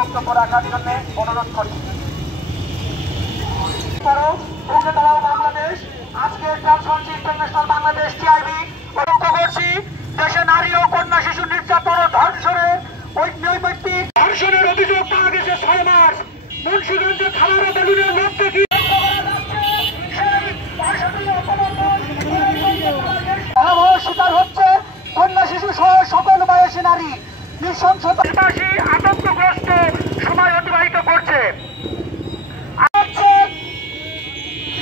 বক্তব্য রাখার জন্য অনুরোধ করি। বাংলাদেশ আজকে ট্রান্সপারেন্সি ইন্টারন্যাশনাল বাংলাদেশ টিআইবি লক্ষ্য করছি দেশে নারী ও কন্যা শিশু নির্যাতন ও ধর্ষণের নৈমিত্তিক ধর্ষণের অভিযোগ পাওয়া গেছে 6 মার্চ মুন্সিগঞ্জে খামারা বেলুনের লোক থেকে শিকার হচ্ছে কন্যা শিশু সহ সকল বয়সী নারী নৃশংসতা আতঙ্কগ্রস্ত সময় অতিবাহিত করছে।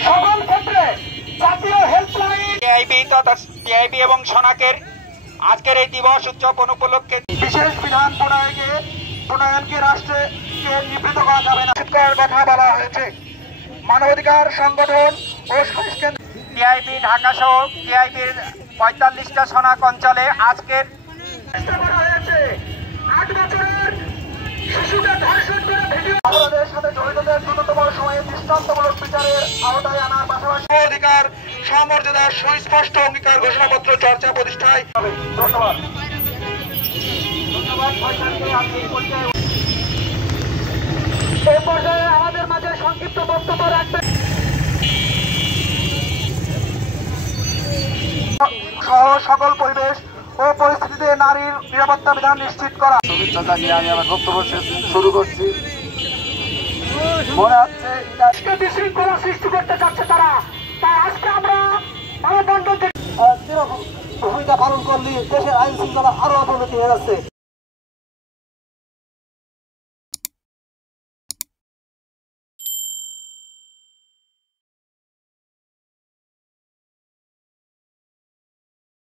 সকল ক্ষেত্রে জাতীয় হেল্পলাইন টিআইবি এবং সনাকের আজকের এই দিবস উদযাপন উপলক্ষে বিশেষ বিধান প্রণয়নকে রাষ্ট্রকে নিবৃত্ত করা যাবে না কথা বলা হয়েছে। মানবাধিকার সংগঠন ও সংস্কৃতি টিআইবি ঢাকা সহ টিআইবির 45টা সনাক অঞ্চলে আজকের চেষ্টা করা হয়েছে 8 বছরের শিশুকে ধর্ষণ করে ভিডিও অপরাধের সাথে জড়িতদের দ্রুততম সময়ে দৃষ্টান্তমূলক বিচারের আওতায় আনার পাশাপাশি অধিকার সমমর্যাদার সুস্পষ্ট অঙ্গীকার ঘোষণাপত্র চর্চা প্রতিষ্ঠায় হবে। ধন্যবাদ। এই পর্যায়ে আমাদের মাঝে সংক্ষিপ্ত বক্তব্য রাখবেন সহ সকল পরিবেশ ও পরিস্থিতিতে নারীর নিরাপত্তা বিধান নিশ্চিত করা। শুভেচ্ছা জানিয়ে আমি আমার বক্তব্য শুরু করছি। মনে হচ্ছে বিশৃঙ্খলা সৃষ্টি করতে চাচ্ছে তারা, তাই আজকে আমরা মানববন্ধন ভূমিকা পালন করলে দেশের আইন শৃঙ্খলা আরো অবনতি হয়ে যাচ্ছে।